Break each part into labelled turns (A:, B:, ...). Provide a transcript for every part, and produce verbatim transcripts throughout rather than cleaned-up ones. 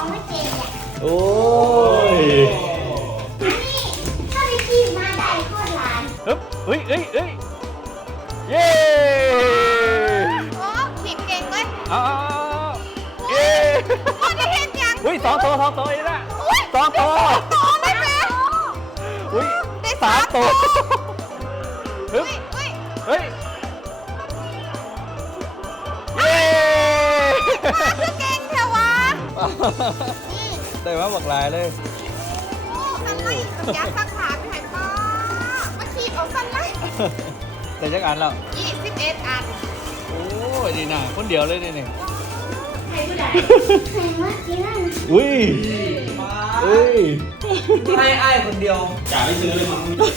A: ของไม่เก่งเนี่ย
B: โอ้ย
A: อันนี้ถ้าไปจีบมาได้โคตรหลาน
B: ฮึบเฮ้ยเฮ้ยเฮ้ยเย้
C: โอ้ขีบเก่งเลย
B: อ้าวเย้
C: โอ้ได้เห็นยัง
B: อุ้ยสองตัวสองตัวนี่ละสองตัว
C: โตไม่เป็น
B: อุ้ย
C: ได้
B: สามตัวฮึบ
C: เฮ้ย
B: เฮ้ยเย้
C: มาคือเก่งเถอะวะนี่
B: ได้มาบอกลายเลย
C: โอ้สั้นไล่กับยักษ์สักขาพี่ไหป้ามาขีบเอาสั้นไล่
B: แต่จักอันแล้ว
C: ยี่สิบเอ็ดอัน
B: โอ้ยนี่นะคนเดียวเลยนี่นี่
A: ใครผู้ใดใครมากินนั่น
B: อุ้ยเฮ้ย
D: ให้ไอ้คนเดียว
E: จ่าไม่ซื้อเลยมั้ง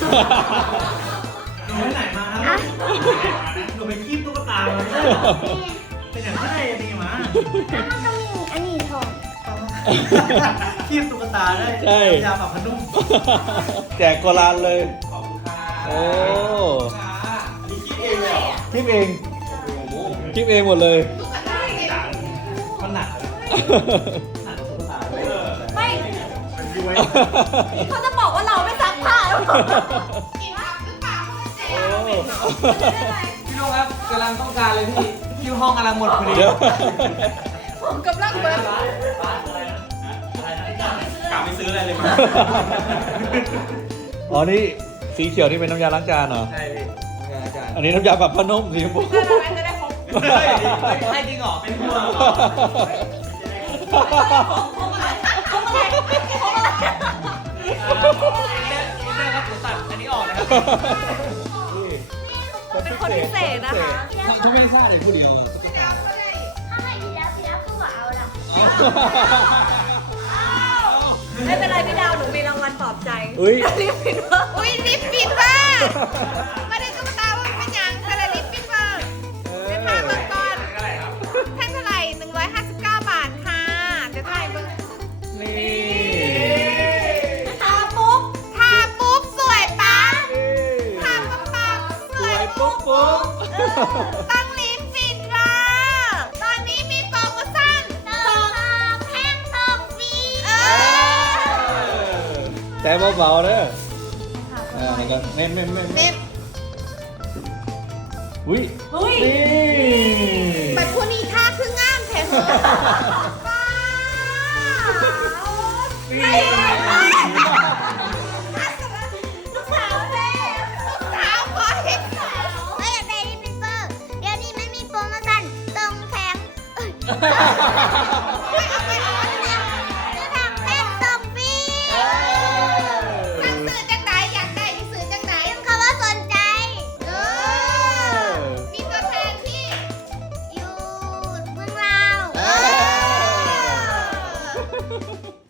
D: หนูไปไหนมาครับหนูไปคีบตุ๊กตามาเป็นอย่างไรอันนี้มา
A: แล้วมันก็มีอันนี้ทอง
D: คีบตุ๊กตาได้ยาปรับพนุ่ม
B: แจกโกลานเลย
E: ขอบคุณค่ะ
B: โอ้
E: อันนี้คิดเองเลยเหรอ
B: คลิปเอง
E: โอ้โห
B: คลิปเองหมดเลย
D: มันหนักเลยหนักตุ๊กตาเลย
C: ไม่
D: มันย้วย
C: เขาจะบอกว่าเราไม่ซักผ้าหรือเปล่ากินผักหรือเปล่าเขาไม่เจ๊
D: พี่ลูกครับกำลังต้องการเลยพี่ที่ห้องกำลังหมดพอดี
B: เดี๋ยว
C: ผมกำลังเบิร์น
E: กลับไปซื้ออะไรเลยมั้ง
B: อ๋อ นี่สีเขียวนี่เป็นน้ำยาล้างจานเหรอ
D: ใช่พี่อาจารย์
B: อันนี้น้ำยาปรับผ้านุ่มสีชมพู
C: จะได้จะได้ครบ
D: ให้จริงเหรอเป็นห่วง
C: ครบอะไรครบอะไรครบอะไร
D: เรื่องครับผมตัดอันนี้ออกนะครับ
C: เป็นคนพิเศษนะคะ
E: ทุกไม่ทราบเลยผู้เดียวอะ
A: ถ้าให้พี่แล้วพี่แล้วก็ว่าเอาละ
C: ไม่เป็นไรพี่ดาวหนูมีรางวัลปลอบใจ
B: อุ้ย
C: ลิปปินเวอร์อุ้ยลิปปินเวอร์ไม่ได้ตุ๊กตาว่าเป็นยังแต่ลิปปินเวอร์เป็นผ้าเบิร์ก่อนแท่งเท่าไหร่หนึ่งร้อยห้าสิบเก้าบาทค่ะเดี๋ยวถ่ายเบิร์
B: นี่
C: ทาปุ๊บทาปุ๊บสวยปั๊บทาปั๊บปั๊บส
B: ส
C: ว
B: วย ยปุ๊บปุ๊บ
C: ต้องลิปปินเวอร์ตอนนี้มีโปรโมชั่น
A: สองแท่งสองฟรี
C: เออ
B: แต่เบาๆเด้ออ่าแล้วก็เน้นเน้นเน้น
C: เม็ด
B: อุ้ย
C: เฮ้ย
B: นี่
C: บัตรพวกนี้ค่าครึ่งงามแถมป้าไม่เลยลูกสาวแม่ลูกสาวขอเห็นสาว
A: ไม่อยากได้ลิปปินเปอร์เดี๋ยวนี้ไม่มีโปรโมชั่นตรงแถมเอ้ย